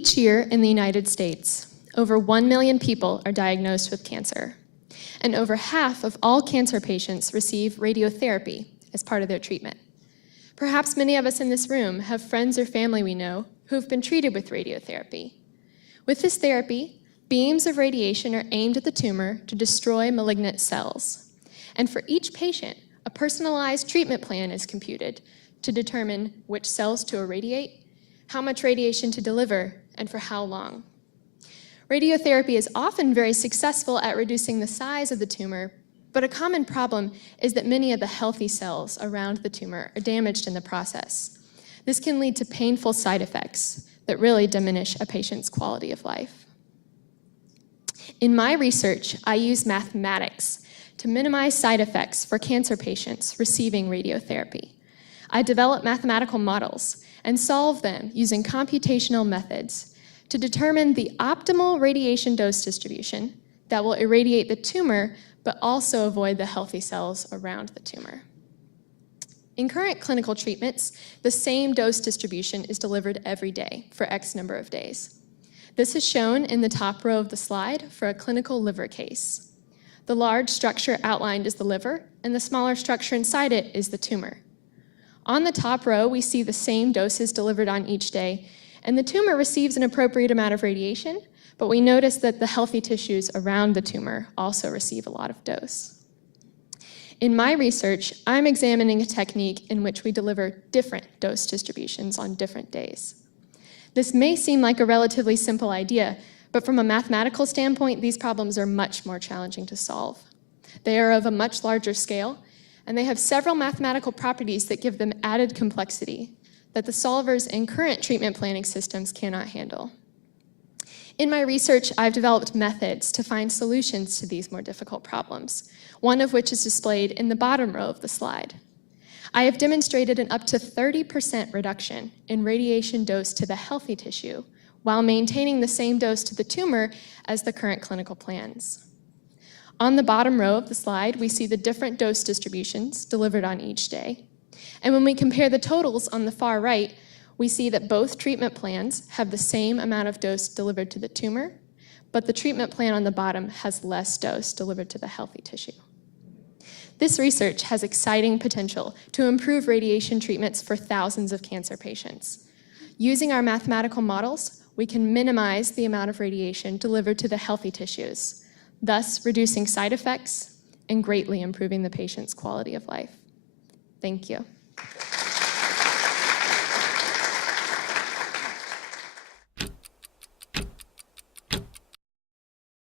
Each year in the United States, over 1 million people are diagnosed with cancer, and over half of all cancer patients receive radiotherapy as part of their treatment. Perhaps many of us in this room have friends or family we know who have been treated with radiotherapy. With this therapy, beams of radiation are aimed at the tumor to destroy malignant cells. And for each patient, a personalized treatment plan is computed to determine which cells to irradiate, how much radiation to deliver, and for how long. Radiotherapy is often very successful at reducing the size of the tumor, but a common problem is that many of the healthy cells around the tumor are damaged in the process. This can lead to painful side effects that really diminish a patient's quality of life. In my research, I use mathematics to minimize side effects for cancer patients receiving radiotherapy. I develop mathematical models and solve them using computational methods to determine the optimal radiation dose distribution that will irradiate the tumor but also avoid the healthy cells around the tumor. In current clinical treatments, the same dose distribution is delivered every day for X number of days. This is shown in the top row of the slide for a clinical liver case. The large structure outlined is the liver, and the smaller structure inside it is the tumor. On the top row, we see the same doses delivered on each day, and the tumor receives an appropriate amount of radiation, but we notice that the healthy tissues around the tumor also receive a lot of dose. In my research, I'm examining a technique in which we deliver different dose distributions on different days. This may seem like a relatively simple idea, but from a mathematical standpoint, these problems are much more challenging to solve. They are of a much larger scale, and they have several mathematical properties that give them added complexity that the solvers in current treatment planning systems cannot handle. In my research, I've developed methods to find solutions to these more difficult problems, one of which is displayed in the bottom row of the slide. I have demonstrated an up to 30% reduction in radiation dose to the healthy tissue while maintaining the same dose to the tumor as the current clinical plans. On the bottom row of the slide, we see the different dose distributions delivered on each day. And when we compare the totals on the far right, we see that both treatment plans have the same amount of dose delivered to the tumor, but the treatment plan on the bottom has less dose delivered to the healthy tissue. This research has exciting potential to improve radiation treatments for thousands of cancer patients. Using our mathematical models, we can minimize the amount of radiation delivered to the healthy tissues, thus reducing side effects and greatly improving the patient's quality of life. Thank you.